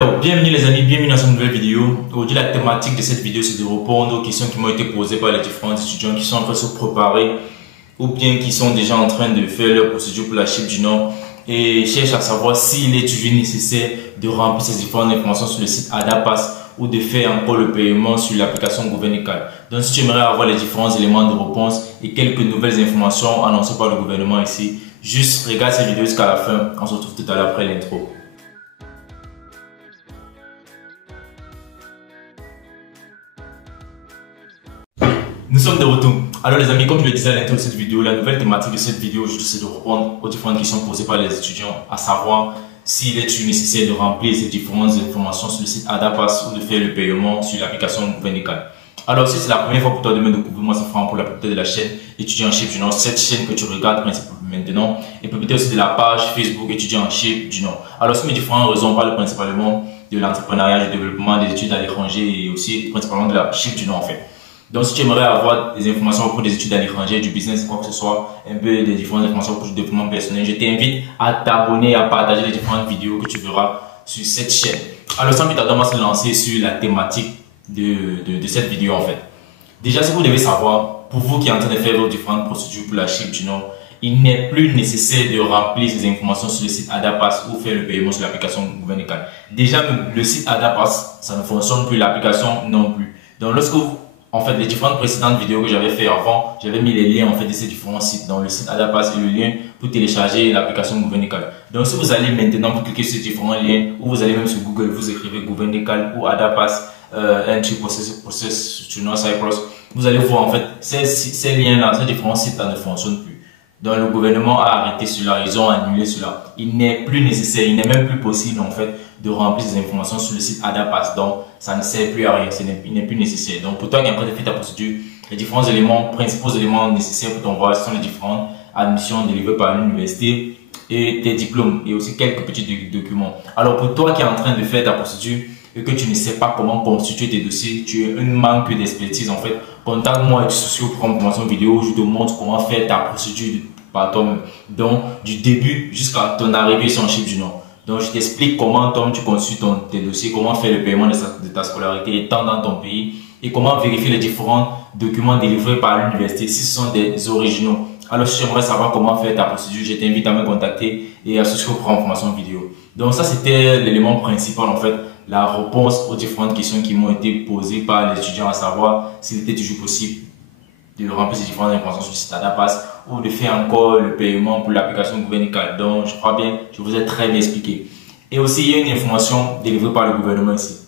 Bienvenue les amis, bienvenue dans cette nouvelle vidéo. Aujourd'hui la thématique de cette vidéo c'est de répondre aux questions qui m'ont été posées par les différents étudiants qui sont en train de se préparer ou bien qui sont déjà en train de faire leur procédure pour la Chypre du Nord et cherchent à savoir s'il est toujours nécessaire de remplir ces différentes informations sur le site AdaPass ou de faire encore le paiement sur l'application Gouvernical. Donc si tu aimerais avoir les différents éléments de réponse et quelques nouvelles informations annoncées par le gouvernement ici, juste regarde cette vidéo jusqu'à la fin. On se retrouve tout à l'heure après l'intro. Nous sommes de retour. Alors les amis, comme je le disais à l'intro de cette vidéo, la nouvelle thématique de cette vidéo aujourd'hui c'est de répondre aux différentes questions posées par les étudiants, à savoir s'il est toujours nécessaire de remplir ces différentes informations sur le site AdaPass ou de faire le paiement sur l'application Gouvernical. Alors si c'est la première fois pour toi de me découvrir, moi c'est Franck pour la propriété de la chaîne Étudiant en Chypre du Nord, cette chaîne que tu regardes principalement maintenant, et propriété aussi de la page Facebook Étudiant en Chypre du Nord. Alors sur mes différentes raisons, on parle principalement de l'entrepreneuriat, du développement des études à l'étranger et aussi principalement de la Chypre du Nord en fait. Donc, si tu aimerais avoir des informations au cours des études à l'étranger, du business, quoi que ce soit, un peu des différentes informations pour le développement personnel, je t'invite à t'abonner et à partager les différentes vidéos que tu verras sur cette chaîne. Alors, sans plus tarder, on va se lancer sur la thématique de cette vidéo en fait. Déjà, ce que vous devez savoir, pour vous qui êtes en train de faire vos différentes procédures pour la Chypre du Nord, il n'est plus nécessaire de remplir ces informations sur le site AdaPass ou faire le paiement sur l'application Gouvernical. Déjà, le site AdaPass, ça ne fonctionne plus, l'application non plus. Donc, lorsque vous en fait, les différentes précédentes vidéos que j'avais fait avant, j'avais mis les liens en fait de ces différents sites, dans le site AdaPass et le lien pour télécharger l'application Gouvernical. Donc, si vous allez maintenant, vous cliquez sur ces différents liens, ou vous allez même sur Google, vous écrivez Gouvernical ou AdaPass, Entry Process to North Cyprus, vous allez voir en fait, ces liens-là, ces différents sites-là ne fonctionnent plus. Donc, le gouvernement a arrêté cela, ils ont annulé cela. Il n'est plus nécessaire, il n'est même plus possible en fait de remplir ces informations sur le site AdaPass. Donc, ça ne sert plus à rien, il n'est plus nécessaire. Donc, pour toi qui es en train de faire ta procédure, les différents éléments, principaux éléments nécessaires pour ton voyage sont les différentes admissions délivrées par l'université et tes diplômes et aussi quelques petits documents. Alors, pour toi qui es en train de faire ta procédure et que tu ne sais pas comment constituer tes dossiers, tu as un manque d'expertise en fait, contacte-moi avec Socio pour une formation vidéo, je te montre comment faire ta procédure par toi-même. Donc, du début jusqu'à ton arrivée ici en Chypre du Nord. Donc, je t'explique comment toi tu constitues tes dossiers, comment faire le paiement de ta scolarité étant dans ton pays et comment vérifier les différents documents délivrés par l'université si ce sont des originaux. Alors, si tu aimerais savoir comment faire ta procédure, je t'invite à me contacter et à Socio pour une formation vidéo. Donc, ça c'était l'élément principal en fait, la réponse aux différentes questions qui m'ont été posées par les étudiants, à savoir s'il était toujours possible de remplir ces différentes informations sur le site AdaPass ou de faire encore le paiement pour l'application Gouvernical. Donc, je crois bien, je vous ai très bien expliqué. Et aussi, il y a une information délivrée par le gouvernement ici.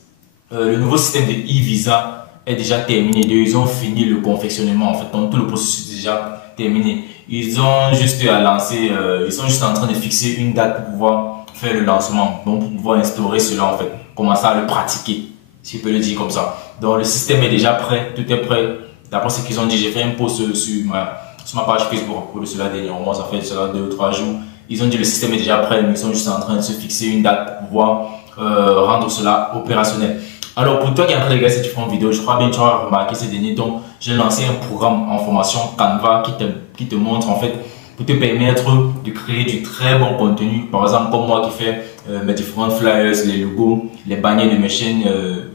Le nouveau système de e-visa est déjà terminé. Ils ont fini le confectionnement en fait. Donc, tout le processus est déjà terminé. Ils ont juste à lancer, ils sont juste en train de fixer une date pour pouvoir faire le lancement. Donc, pour pouvoir instaurer cela en fait, commencer à le pratiquer, si je peux le dire comme ça. Donc, le système est déjà prêt, tout est prêt. D'après ce qu'ils ont dit, j'ai fait un post sur ma page Facebook à propos de cela dernièrement, ça fait cela 2 ou 3 jours. Ils ont dit que le système est déjà prêt, mais ils sont juste en train de se fixer une date pour pouvoir rendre cela opérationnel. Alors pour toi qui es en train de regarder cette différente vidéo, je crois bien que tu as remarqué ces derniers temps, j'ai lancé un programme en formation Canva qui te montre en fait, pour te permettre de créer du très bon contenu. Par exemple, comme moi qui fais mes différents flyers, les logos, les bannières de mes chaînes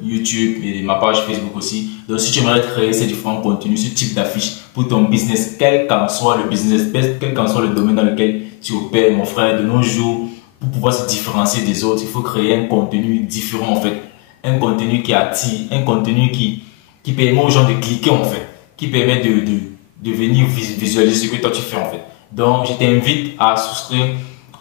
YouTube et de ma page Facebook aussi. Donc, si tu aimerais créer ces différents contenus, ce type d'affiche pour ton business, quel qu'en soit le business, quel qu'en soit le domaine dans lequel tu opères, mon frère, de nos jours, pour pouvoir se différencier des autres, il faut créer un contenu différent en fait. Un contenu qui attire, un contenu qui permet aux gens de cliquer en fait, qui permet de venir visualiser ce que toi tu fais en fait. Donc, je t'invite à souscrire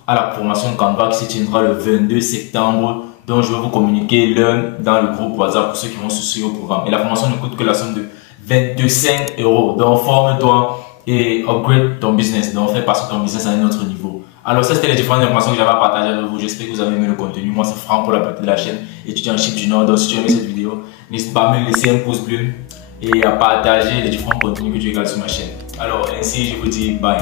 à la formation Canva qui se tiendra le 22 septembre. Donc, je vais vous communiquer l'heure dans le groupe WhatsApp pour ceux qui vont souscrire au programme. Et la formation ne coûte que la somme de 25 €. Donc, forme-toi et upgrade ton business. Donc, fais passer ton business à un autre niveau. Alors, ça, c'était les différentes informations que j'avais à partager avec vous. J'espère que vous avez aimé le contenu. Moi, c'est Franck pour la partie de la chaîne Étudiant en Chypre du Nord. Donc, si tu as aimé cette vidéo, n'hésite pas à me laisser un pouce bleu et à partager les différents contenus que tu regardes sur ma chaîne. Alors, ainsi, je vous dis bye.